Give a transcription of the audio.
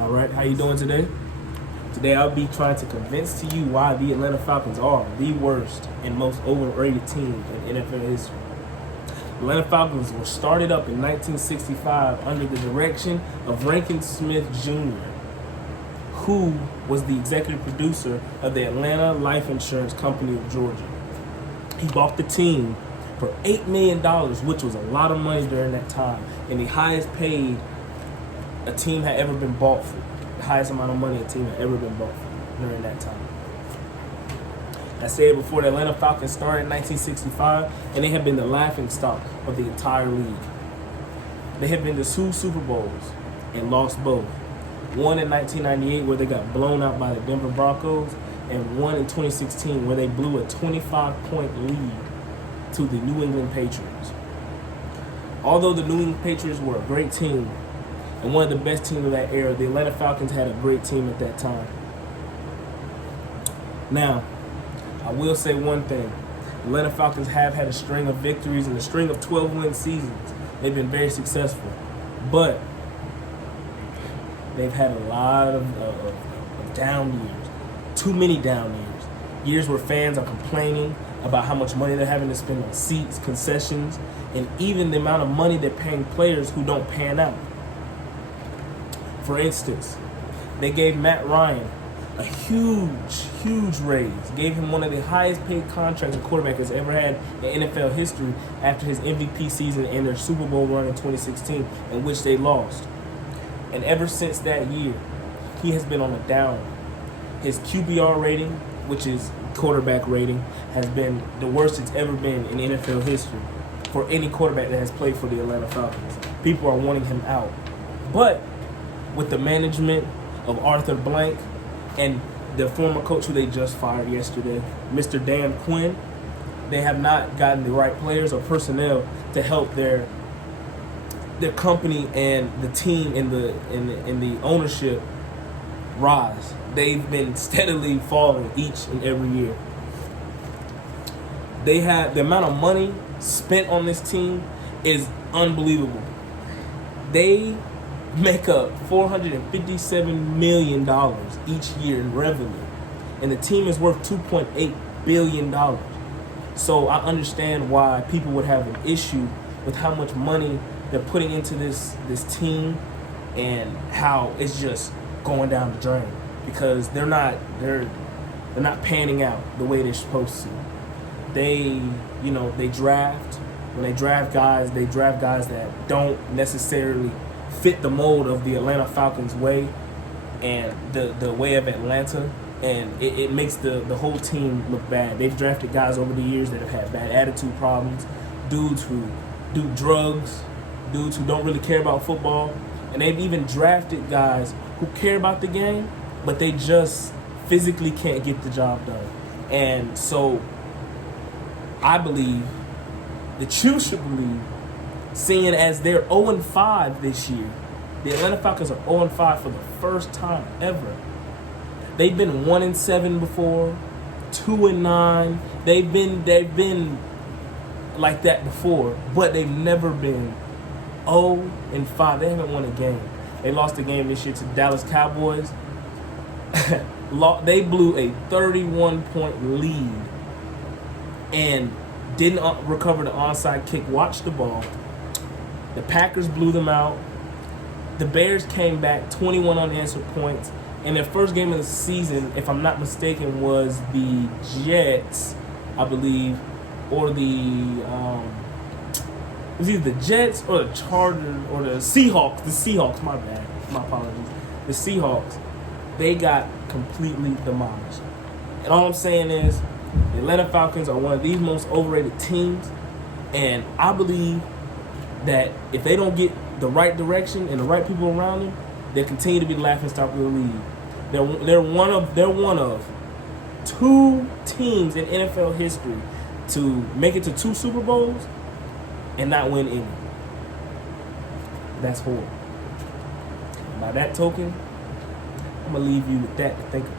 All right, how you doing today? Today I'll be trying to convince to you why the Atlanta Falcons are the worst and most overrated team in NFL history. The Atlanta Falcons were started up in 1965 under the direction of Rankin Smith Jr., who was the executive producer of the Atlanta Life Insurance Company of Georgia. He bought the team for $8 million, which was a lot of money during that time, and the highest paid a team had ever been bought for. The highest amount of money a team had ever been bought for during that time. I said before, the Atlanta Falcons started in 1965, and they have been the laughingstock of the entire league. They have been to 2 Super Bowls and lost both. One in 1998 where they got blown out by the Denver Broncos, and one in 2016 where they blew a 25-point lead to the New England Patriots. Although the New England Patriots were a great team and one of the best teams of that era, the Atlanta Falcons had a great team at that time. Now, I will say one thing. The Atlanta Falcons have had a string of victories and a string of 12-win seasons. They've been very successful. But they've had a lot of down years. Too many down years. Years where fans are complaining about how much money they're having to spend on seats, concessions, and even the amount of money they're paying players who don't pan out. For instance, they gave Matt Ryan a huge raise. Gave him one of the highest paid contracts a quarterback has ever had in NFL history after his MVP season and their Super Bowl run in 2016, in which they lost. And ever since that year, he has been on a down. His QBR rating, which is quarterback rating, has been the worst it's ever been in NFL history for any quarterback that has played for the Atlanta Falcons. People are wanting him out. But with the management of Arthur Blank and the former coach who they just fired yesterday, Mr. Dan Quinn, they have not gotten the right players or personnel to help their company and the team in the ownership rise. They've been steadily falling each and every year. They have the amount of money spent on this team is unbelievable. They make up $457 million each year in revenue, and the team is worth $2.8 billion. So I understand why people would have an issue with how much money they're putting into this team and how it's just going down the drain because they're not panning out the way they're supposed to. They draft. When they draft guys, that don't necessarily fit the mold of the Atlanta Falcons way and the way of Atlanta, and it makes the whole team look bad. They've drafted guys over the years that have had bad attitude problems, dudes who do drugs, dudes who don't really care about football, and they've even drafted guys who care about the game, but they just physically can't get the job done. And so I believe that you should believe, seeing as they're 0-5 this year, the Atlanta Falcons are 0-5 for the first time ever. They've been 1-7 before, 2-9. They've been like that before, but they've never been 0-5. They haven't won a game. They lost a game this year to Dallas Cowboys. They blew a 31-point lead and didn't recover the onside kick. Watch the ball. The Packers blew them out. The Bears came back 21 unanswered points. And their first game of the season, if I'm not mistaken, was the Jets, I believe, or it was either the Jets or the Chargers or the Seahawks. The Seahawks, my bad. My apologies. The Seahawks, they got completely demolished. And all I'm saying is, the Atlanta Falcons are one of the most overrated teams. And I believe that if they don't get the right direction and the right people around them, they'll continue to be the laughingstock of the league. They're one of 2 teams in NFL history to make it to 2 Super Bowls and not win any. That's horrible. By that token, I'm going to leave you with that to think about.